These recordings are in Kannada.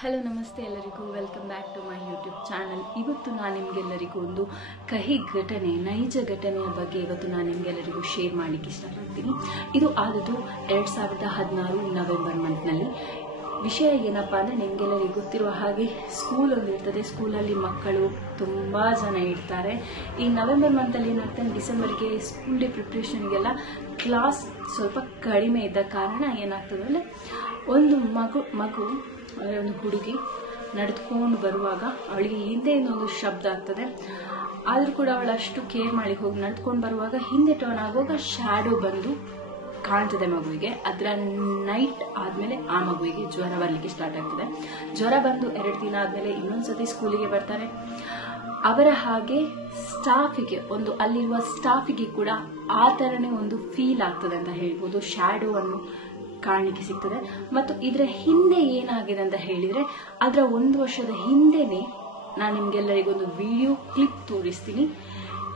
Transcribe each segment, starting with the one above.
ಹಲೋ ನಮಸ್ತೆ ಎಲ್ಲರಿಗೂ welcome back to my YouTube channel. ಇವತ್ತು ನಾನು ನಿಮಗೆಲ್ಲರಿಗೂ ಒಂದು ಕಹಿ ಘಟನೆ, ನೈಜ ಘಟನೆಯ ಬಗ್ಗೆ ಇವತ್ತು ನಾನು ನಿಮಗೆಲ್ಲರಿಗೂ ಶೇರ್ ಮಾಡಲಿಕ್ಕೆ ಇಷ್ಟಪಡ್ತೀನಿ. ಇದು ಆದದ್ದು 2016 ನವೆಂಬರ್ ಮಂತ್ನಲ್ಲಿ. ವಿಷಯ ಏನಪ್ಪ ಅಂದರೆ, ನಿಮಗೆಲ್ಲರಿಗೂ ಗೊತ್ತಿರುವ ಹಾಗೆ ಸ್ಕೂಲ್ ಒಂದು ಇರ್ತದೆ. ಸ್ಕೂಲಲ್ಲಿ ಮಕ್ಕಳು ತುಂಬ ಜನ ಇರ್ತಾರೆ. ಈ ನವೆಂಬರ್ ಮಂತಲ್ಲಿ ಏನಾಗ್ತದೆ, ಡಿಸೆಂಬರ್ಗೆ ಸ್ಕೂಲ್ ಡೇ ಪ್ರಿಪ್ರೇಷನ್ಗೆಲ್ಲ ಕ್ಲಾಸ್ ಸ್ವಲ್ಪ ಕಡಿಮೆ ಇದ್ದ ಕಾರಣ ಏನಾಗ್ತದೆ ಅಂದರೆ, ಒಂದು ಮಗು ಅಂದರೆ ಒಂದು ಹುಡುಗಿ ನಡೆದುಕೊಂಡು ಬರುವಾಗ ಅವಳಿಗೆ ಹಿಂದೆ ಒಂದು ಶಬ್ದ ಆಗ್ತದೆ. ಆದರೂ ಕೂಡ ಅವಳು ಅಷ್ಟು ಕೇರ್ ಮಾಡಿ ಹೋಗಿ ನಡೆದುಕೊಂಡು ಬರುವಾಗ ಹಿಂದೆ ಟರ್ನ್ ಆಗುವಾಗ ಶ್ಯಾಡೋ ಬಂದು ಕಾಣ್ತದೆ ಮಗುವಿಗೆ. ಅದರ ನೈಟ್ ಆದಮೇಲೆ ಆ ಮಗುವಿಗೆ ಜ್ವರ ಬರಲಿಕ್ಕೆ ಸ್ಟಾರ್ಟ್ ಆಗ್ತದೆ. ಜ್ವರ ಬಂದು 2 ದಿನ ಆದಮೇಲೆ ಇನ್ನೊಂದ್ಸತಿ ಸ್ಕೂಲಿಗೆ ಬರ್ತಾರೆ. ಅವರ ಹಾಗೆ ಸ್ಟಾಫಿಗೆ, ಒಂದು ಅಲ್ಲಿರುವ ಸ್ಟಾಫಿಗೆ ಕೂಡ ಆ ಥರನೇ ಒಂದು ಫೀಲ್ ಆಗ್ತದೆ ಅಂತ ಹೇಳ್ಬೋದು. ಶ್ಯಾಡೋವನ್ನು ಕಾಣಲಿಕ್ಕೆ ಸಿಗ್ತದೆ. ಮತ್ತು ಇದರ ಹಿಂದೆ ಏನಾಗಿದೆ ಅಂತ ಹೇಳಿದರೆ, ಅದರ 1 ವರ್ಷದ ಹಿಂದೆನೆ ನಾನು ನಿಮಗೆಲ್ಲರಿಗೊಂದು ವಿಡಿಯೋ ಕ್ಲಿಪ್ ತೋರಿಸ್ತೀನಿ.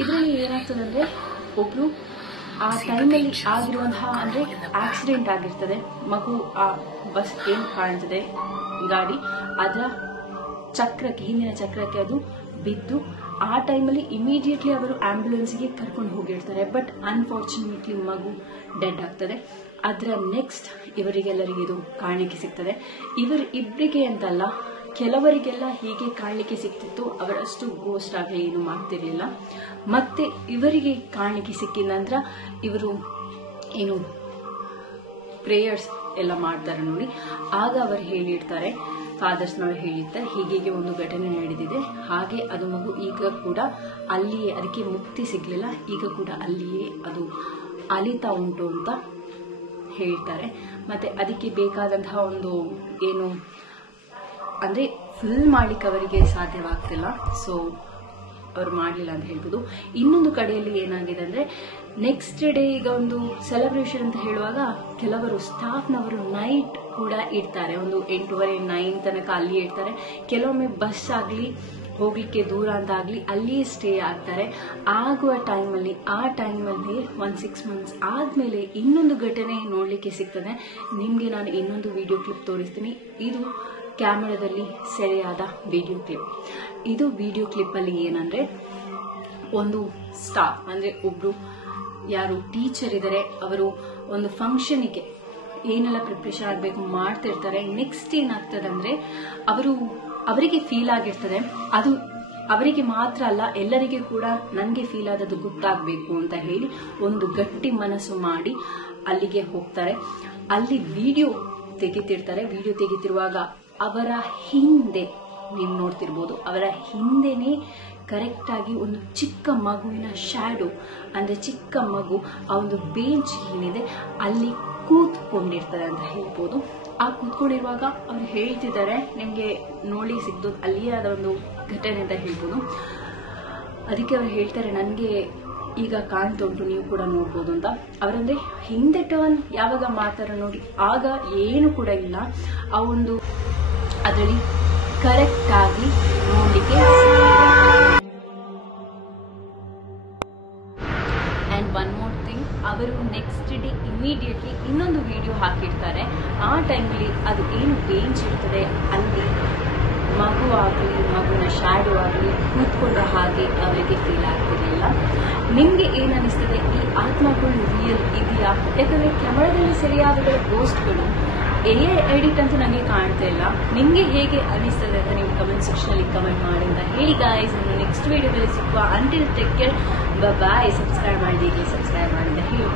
ಇದರಲ್ಲಿ ಏನಾಗ್ತದೆ ಅಂದರೆ, ಒಬ್ರು ಆ ಟೈಮಲ್ಲಿ ಆಗಿರುವಂತಹ ಅಂದರೆ ಆಕ್ಸಿಡೆಂಟ್ ಆಗಿರ್ತದೆ. ಮಗು ಆ ಬಸ್ ಏನು ಕಾಣ್ತದೆ ಗಾಡಿ, ಅದರ ಚಕ್ರಕ್ಕೆ, ಹಿಂದಿನ ಚಕ್ರಕ್ಕೆ ಅದು ಬಿದ್ದು ಆ ಟೈಮಲ್ಲಿ ಇಮಿಡಿಯೇಟ್ಲಿ ಅವರು ಆಂಬ್ಯುಲೆನ್ಸ್ಗೆ ಕರ್ಕೊಂಡು ಹೋಗಿರ್ತಾರೆ. ಬಟ್ ಅನ್ಫಾರ್ಚುನೇಟ್ಲಿ ಮಗು ಡೆಡ್ ಆಗ್ತದೆ. ಅದರ ನೆಕ್ಸ್ಟ್ ಇವರಿಗೆಲ್ಲರಿಗೆ ಇದು ಕಾಣಲಿಕ್ಕೆ ಸಿಗ್ತದೆ. ಇಬ್ಬರಿಗೆ ಅಂತಲ್ಲ, ಕೆಲವರಿಗೆಲ್ಲ ಹೀಗೆ ಕಾಣಲಿಕ್ಕೆ ಸಿಗ್ತಿತ್ತು. ಅವರಷ್ಟು ಗೋಸ್ಟ್ ಆಗಿ ಏನು ಮಾಡ್ತಿರ್ಲಿಲ್ಲ. ಮತ್ತೆ ಇವರಿಗೆ ಕಾಣಲಿಕ್ಕೆ ಸಿಕ್ಕಿದ ನಂತರ ಇವರು ಏನು ಪ್ರೇಯರ್ಸ್ ಎಲ್ಲ ಮಾಡ್ತಾರೆ ನೋಡಿ, ಆಗ ಅವರು ಹೇಳಿರ್ತಾರೆ, ಫಾದರ್ಸ್ನವರು ಹೇಳಿರ್ತಾರೆ, ಹೀಗೆ ಒಂದು ಘಟನೆ ನಡೆದಿದೆ, ಹಾಗೆ ಅದು ಮಗು ಈಗ ಕೂಡ ಅಲ್ಲಿಯೇ, ಅದಕ್ಕೆ ಮುಕ್ತಿ ಸಿಗ್ಲಿಲ್ಲ, ಈಗ ಕೂಡ ಅಲ್ಲಿಯೇ ಅದು ಅಲಿತಾ ಉಂಟು ಅಂತ ಹೇಳ್ತಾರೆ. ಮತ್ತೆ ಅದಕ್ಕೆ ಬೇಕಾದಂತಹ ಒಂದು ಏನು ಅಂದರೆ ಫುಲ್ ಮಾಡ್ಲಿಕ್ಕೆ ಅವರಿಗೆ ಸಾಧ್ಯವಾಗ್ತಿಲ್ಲ, ಸೊ ಅವ್ರು ಮಾಡಲಿಲ್ಲ ಅಂತ ಹೇಳ್ಬೋದು. ಇನ್ನೊಂದು ಕಡೆಯಲ್ಲಿ ಏನಾಗಿದೆ ಅಂದರೆ, ನೆಕ್ಸ್ಟ್ ಡೇ ಈಗ ಒಂದು ಸೆಲೆಬ್ರೇಷನ್ ಅಂತ ಹೇಳುವಾಗ ಕೆಲವರು ಸ್ಟಾಫ್ನವರು ನೈಟ್ ಕೂಡ ಇರ್ತಾರೆ. ಒಂದು 8:30, 9 ತನಕ ಅಲ್ಲಿ ಇರ್ತಾರೆ. ಕೆಲವೊಮ್ಮೆ ಬಸ್ ಆಗಲಿ ಹೋಗ್ಲಿಕ್ಕೆ ದೂರ ಅಂತ ಆಗಲಿ ಅಲ್ಲಿಯೇ ಸ್ಟೇ ಆಗ್ತಾರೆ. ಆಗುವ ಟೈಮಲ್ಲಿ, ಆ ಟೈಮಲ್ಲಿ 1-6 ಮಂತ್ಸ್ ಆದಮೇಲೆ ಇನ್ನೊಂದು ಘಟನೆ ನೋಡಲಿಕ್ಕೆ ಸಿಗ್ತದೆ. ನಿಮಗೆ ನಾನು ಇನ್ನೊಂದು ವಿಡಿಯೋ ಕ್ಲಿಪ್ ತೋರಿಸ್ತೀನಿ. ಇದು ಕ್ಯಾಮೆರಾದಲ್ಲಿ ಸೆರೆಯಾದ ವಿಡಿಯೋ ಕ್ಲಿಪ್. ಇದು ವಿಡಿಯೋ ಕ್ಲಿಪ್ಪಲ್ಲಿ ಏನಂದರೆ, ಒಂದು ಸ್ಟಾಫ್ ಅಂದರೆ ಒಬ್ರು ಯಾರು ಟೀಚರ್ ಇದ್ದಾರೆ, ಅವರು ಒಂದು ಫಂಕ್ಷನಿಗೆ ಏನೆಲ್ಲ ಪ್ರಿಪ್ರೇಷನ್ ಆಗಬೇಕು ಮಾಡ್ತಿರ್ತಾರೆ. ನೆಕ್ಸ್ಟ್ ಏನಾಗ್ತದೆ ಅಂದರೆ, ಅವರಿಗೆ ಫೀಲ್ ಆಗಿರ್ತದೆ, ಅದು ಅವರಿಗೆ ಮಾತ್ರ ಅಲ್ಲ ಎಲ್ಲರಿಗೆ ಕೂಡ ನನಗೆ ಫೀಲ್ ಆದದ್ದು ಗೊತ್ತಾಗಬೇಕು ಅಂತ ಹೇಳಿ ಒಂದು ಗಟ್ಟಿ ಮನಸ್ಸು ಮಾಡಿ ಅಲ್ಲಿಗೆ ಹೋಗ್ತಾರೆ. ಅಲ್ಲಿ ವಿಡಿಯೋ ತೆಗಿತಿರ್ತಾರೆ. ವಿಡಿಯೋ ತೆಗಿತಿರುವಾಗ ಅವರ ಹಿಂದೆ ನೀವು ನೋಡ್ತಿರ್ಬೋದು, ಅವರ ಹಿಂದೆನೇ ಕರೆಕ್ಟಾಗಿ ಒಂದು ಚಿಕ್ಕ ಮಗುವಿನ ಶ್ಯಾಡೋ, ಅಂದರೆ ಚಿಕ್ಕ ಮಗು ಆ ಒಂದು ಬೆಂಚ್ ಏನಿದೆ ಅಲ್ಲಿ ಕೂತ್ಕೊಂಡಿರ್ತಾರೆ ಅಂತ ಹೇಳ್ಬೋದು. ಆ ಕೂತ್ಕೊಂಡಿರುವಾಗ ಅವ್ರು ಹೇಳ್ತಿದ್ದಾರೆ, ನಿಮಗೆ ನೋಡಿ ಸಿಗ್ದು ಅಲ್ಲಿಯೇ ಆದ ಒಂದು ಘಟನೆ ಅಂತ ಹೇಳ್ಬೋದು. ಅದಕ್ಕೆ ಅವ್ರು ಹೇಳ್ತಾರೆ, ನನಗೆ ಈಗ ಕಾಣ್ತಾ ಉಂಟು, ನೀವು ಕೂಡ ನೋಡ್ಬೋದು ಅಂತ. ಅವರಂದ್ರೆ ಹಿಂದೆ ಟರ್ನ್ ಯಾವಾಗ ಮಾಡ್ತಾರೆ ನೋಡಿ, ಆಗ ಏನು ಕೂಡ ಇಲ್ಲ. ಆ ಒಂದು ಅದರಲ್ಲಿ ಕರೆಕ್ಟ್ ಆಗಿ ನೋಡ್ಲಿಕ್ಕೆ. ಅಂಡ್ ಒನ್ ಮೋರ್ ಥಿಂಗ್, ಅವರು ನೆಕ್ಸ್ಟ್ ಡೇ ಇಮಿಡಿಯೇಟ್ಲಿ ಇನ್ನೊಂದು ವಿಡಿಯೋ ಹಾಕಿರ್ತಾರೆ. ಆ ಟೈಮಲ್ಲಿ ಅದು ಏನು ಬೆಂಚ್ ಇರ್ತದೆ ಅಲ್ಲಿ ಮಗು ಆಗಲಿ, ಮಗುವಿನ ಶ್ಯಾಡೋ ಆಗಲಿ ಕೂತ್ಕೊಂಡ ಹಾಗೆ ಅವರಿಗೆ ಫೀಲ್ ಆಗ್ತಿರಲಿಲ್ಲ. ನಿಮಗೆ ಏನು ಅನಿಸ್ತದೆ, ಈ ಆತ್ಮಗಳು ರಿಯಲ್ ಇದೆಯಾ? ಯಾಕಂದರೆ ಕ್ಯಾಮರಾದಲ್ಲಿ ಸರಿಯಾದ ಗೋಸ್ಟ್ಗಳು ಎಡಿಟ್ ಅಂತೂ ನನಗೆ ಕಾಣ್ತಾ ಇಲ್ಲ. ನಿಮಗೆ ಹೇಗೆ ಅನಿಸ್ತದೆ ಅಂತ ನೀವು ಕಮೆಂಟ್ ಸೆಕ್ಷನಲ್ಲಿ ಕಮೆಂಟ್ ಮಾಡಿ ಅಂತ ಹೇಳಿ ಗಾಯ್ಸ್. ನಾನು ನೆಕ್ಸ್ಟ್ ವಿಡಿಯೋದಲ್ಲಿ ಸಿಕ್ಕುವ. ಅಂಟಿಲ್ ಟೇಕ್ ಕೇರ್, ಬಾಯ್. ಸಬ್ಸ್ಕ್ರೈಬ್ ಮಾಡಿ ಅಂತ ಹೇಳಿ.